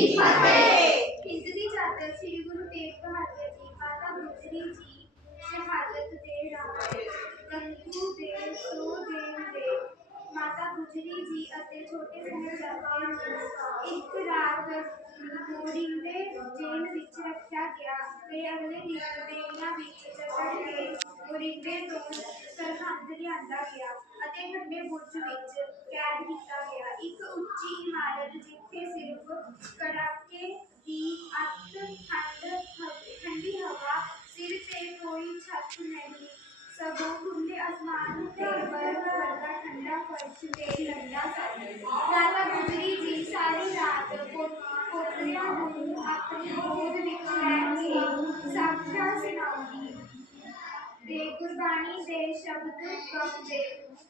ਕੀ ਫਤਿਹ ਹਿੰਦ ਦੀ ਚਾਦਰ ਸ੍ਰੀ ਗੁਰੂ ਤੇਗ ਬਹਾਦਰ ਜੀ ਮਾਤਾ ਗੁਜਰੀ ਜੀ ਸ਼ਹਾਦਤ ਦੇ ਰਾਹ ਗੰਗੂ ਦੇ ਸੋ ਦੇਣ ਦੇ ਮਾਤਾ ਗੁਜਰੀ ਜੀ ਅਤੇ ਛੋਟੇ ਸਾਹਿਬਜ਼ਾਦੇ ਨੂੰ ਇੱਕ ਰਾਤ ਮੋਰਿੰਦੇ ਜੇਲ੍ਹ ਵਿੱਚ ਰੱਖਿਆ ਗਿਆ ਤੇ ਅਗਲੇ ਦਿਨ ਬੇੜੀਆਂ ਵਿੱਚ ਚੜ੍ਹ ਕੇ ਮੋਰਿੰਦੇ ਤੋਂ ਸਰਹੰਦ ਲਿਆਂਦਾ ਗਿਆ ਅਤੇ ਠੰਡੇ ਬੁਰਜ ਵਿੱਚ ਕੈਦ ਕੀਤਾ ਗਿਆ ਇੱਕ ਉੱਚੀ ਇਮਾਰਤ ਜਿੱਥੇ ਸਿਰਫ ਕੋਈ ਛੱਤ ਨਹੀਂ ਸਗੋਂ ਖੁੱਲੇ ਅਸਮਾਨ ਤੇ ਬਰਫ਼ ਵਰਗਾ ਠੰਡਾ ਫਰਸ਼ ਤੇ ਲੰਡਾ ਸਨ ਮਾਤਾ ਗੁਜਰੀ ਜੀ ਸਾਰੀ ਰਾਤ ਪੋ- ਪੋਤਰਿਆਂ ਨੂੰ ਆਪਣੀ ਗੋਦ ਵਿੱਚ ਲੈ ਕੇ ਸਾਖੀਆਂ ਸੁਣਾਉਂਦੀ ਦੇ ਗੁਰਬਾਣੀ ਦੇ ਸ਼ਬਦ ਗਾਉਂਦੇ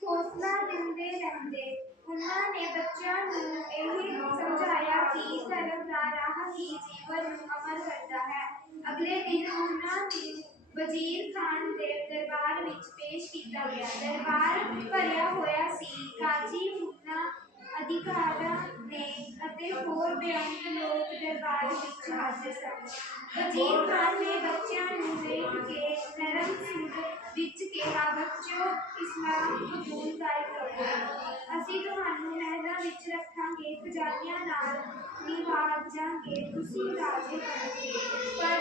ਹੌਸਲਾ ਦਿੰਦੇ ਰਹਿੰਦੇ ਉਹਨਾਂ ਨੇ ਬੱਚਿਆਂ ਨੂੰ ਇਹ ਸਮਝਾਇਆ ਕਿ ਧਰਮ ਦਾ ਰਾਹ ਹੀ ਜੀਵਨ ਨੂੰ ਅਮਰ ਕਰਦਾ ਹੈ ਅਗਲੇ ਦਿਨ ਉਹਨਾਂ ਨੂੰ ਵਜ਼ੀਰ ਖਾਨ ਦੇ ਦਰਬਾਰ ਵਿੱਚ ਪੇਸ਼ ਕੀਤਾ ਗਿਆ। ਦਰਬਾਰ ਭਰਿਆ ਹੋਇਆ ਸੀ। ਕਾਜੀ ਮੁਖਨਾ ਅਧਿਕਾਰਾਂ ਨੇ ਅਤੇ ਹੋਰ ਬੇਅੰਤ ਲੋਕ ਦਰਬਾਰ ਵਿੱਚ ਹਾਜ਼ਰ ਸਨ। ਵਜ਼ੀਰ ਖਾਨ ਨੇ ਬੱਚਿਆਂ ਨੂੰ ਵੇਖ ਕੇ ਨਰਮ ਸੁਰ ਵਿੱਚ ਕਿਹਾ, ਬੱਚਿਓ, ਇਸਲਾਮ ਕਬੂਲ ਕਰ ਲਓ। ਅਸੀਂ ਤੁਹਾਨੂੰ ਮਹਿਲਾਂ ਵਿੱਚ ਰੱਖਾਂਗੇ ਖਜ਼ਾਨਿਆਂ ਨਾਲ ਨਿਵਾਜਾਂਗੇ, ਤੁਸੀਂ ਰਾਜੇ ਬਣੋਗੇ। ਪਰ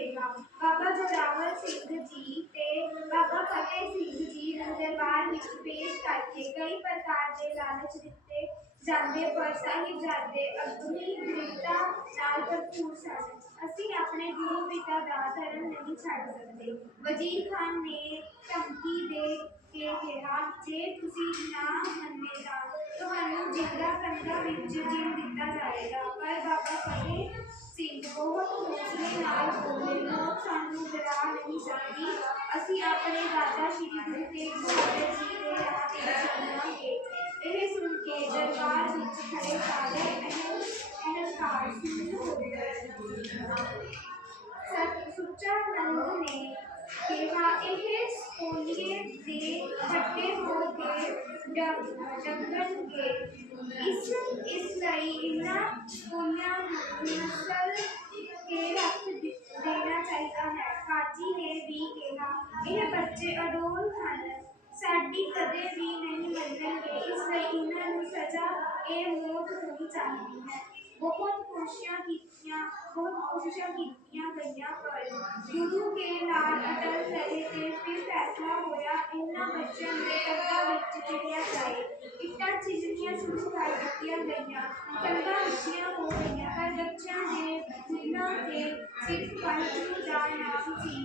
ਜਾਰੀ ਰਿਹਾ ਬਾਬਾ ਜੋਰਾਵਰ ਸਿੰਘ ਜੀ ਤੇ ਬਾਬਾ ਫਤਿਹ ਸਿੰਘ ਜੀ ਨੂੰ ਦਰਬਾਰ ਵਿੱਚ ਪੇਸ਼ ਕਰਕੇ ਕਈ ਪ੍ਰਕਾਰ ਦੇ ਲਾਲਚ ਦਿੱਤੇ ਜਾਂਦੇ ਪਰ ਸਾਹਿਬਜ਼ਾਦੇ ਆਪਣੀ ਦ੍ਰਿੜਤਾ ਨਾਲ ਭਰਪੂਰ ਸਨ ਅਸੀਂ ਆਪਣੇ ਗੁਰੂ ਪਿਤਾ ਦਾ ਧਰਮ ਨਹੀਂ ਛੱਡ ਸਕਦੇ ਵਜ਼ੀਰ ਖਾਨ ਨੇ ਧਮਕੀ ਦੇ ਕੇ ਕਿਹਾ ਜੇ ਤੁਸੀਂ ਨਾ ਮੰਨੇ ਤਾਂ ਤੁਹਾਨੂੰ ਜਿੰਦਾ ਕੰਧਾਂ ਵਿੱਚ ਜਿਮ ਦਿੱਤਾ ਜਾਏਗਾ ਪਰ ਬਾਬਾ ਫਤਿਹ ਸਿੰਘ ਬਹੁਤ ਹੌਸਲੇ ਨਾਲ ਬੋਲੇ ਮੌਤ ਸਾਨੂੰ ਡਰਾ ਨਹੀਂ ਸਕਦੀ ਅਸੀਂ ਆਪਣੇ ਦਾਦਾ ਸ਼੍ਰੀ ਗੁਰੂ ਤੇਗ ਬਹਾਦਰ ਜੀ ਦੇ ਰਾਹ ਤੇ ਚੱਲਾਂਗੇ ਇਹ ਸੁਣ ਕੇ ਦਰਬਾਰ ਵਿੱਚ ਖੜੇ ਸਾਰੇ ਅਹਿਲ ਅਹਿਲਕਾਰ ਸੁਣ ਹੋ ਗਏ ਸਤ ਸੁੱਚਾ ਨੰਦ ਨੇ ਕਿਹਾ ਇਹ ਸੋਨੀਏ ਦੇ ਛੱਡੇ ਹੋ ਕੇ ਡੰਗਣਗੇ ਇਸ ਇਸ ਲਈ ਇਹਨਾਂ ਸੋਨੀਆਂ ਨੂੰ ਇਹ ਬੱਚੇ ਅਡੋਲ ਹਨ ਸਾਡੀ ਕਦੇ ਵੀ ਨਹੀਂ ਮੰਨਣਗੇ ਇਸ ਲਈ ਇਹਨਾਂ ਨੂੰ ਸਜ਼ਾ ਇਹ ਮੌਤ ਹੋਣੀ ਚਾਹੀਦੀ ਹੈ ਬਹੁਤ ਕੋਸ਼ਿਸ਼ਾਂ ਕੀਤੀਆਂ ਬਹੁਤ ਕੋਸ਼ਿਸ਼ਾਂ ਕੀਤੀਆਂ ਗਈਆਂ ਪਰ ਗੁਰੂ ਕੇ ਨਾਲ ਅਟਲ ਰਹੇ ਤੇ ਫਿਰ ਫੈਸਲਾ ਹੋਇਆ ਇਹਨਾਂ ਬੱਚਿਆਂ ਨੂੰ ਕੰਧਾਂ ਵਿੱਚ ਚਿੜਿਆ ਜਾਏ ਇੱਟਾਂ ਚਿਜਨੀਆਂ ਸ਼ੁਰੂ ਕਰ ਦਿੱਤੀਆਂ ਗਈਆਂ ਕੰਧਾਂ ਉੱਚੀਆਂ ਹੋ ਗਈਆਂ ਪਰ ਬੱਚਿਆਂ ਦੇ ਦਿਲਾਂ ਤੇ ਸਿਰਫ ਵਾਹਿਗੁਰੂ ਦਾ ਨਾਮ ਸੀ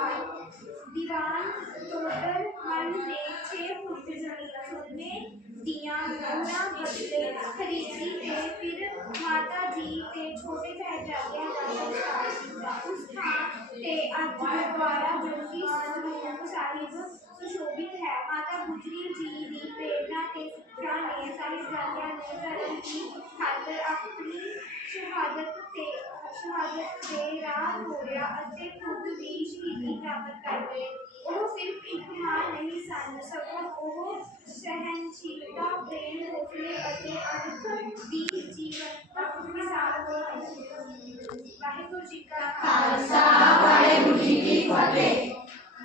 दीवान टोटल वन ने छः फुट ज़मीन में दिया गुना बदले खरीदी ते फिर माता जी ते छोटे साहबजादे का संस्कार किया उस स्थान ते अज गुरुद्वारा जो कि साहिब सुशोभित है, माता गुजरी जी की प्रेरणा के सिक्खा ने साहिबजादिया ने धर्म की खातर अपनी शहादत ते शहादत के राह ਮੋੜਿਆ ਅਤੇ ਖੁਦ ਵੀ ਸ਼ਹੀਦੀ ਪ੍ਰਾਪਤ ਕਰ ਗਏ ਉਹ ਸਿਰਫ ਇੱਕ ਮਾਂ ਨਹੀਂ ਸਨ ਸਗੋਂ ਉਹ ਸਹਿਨਸ਼ੀਲਤਾ ਪ੍ਰੇਮ ਹੌਸਲੇ ਅਤੇ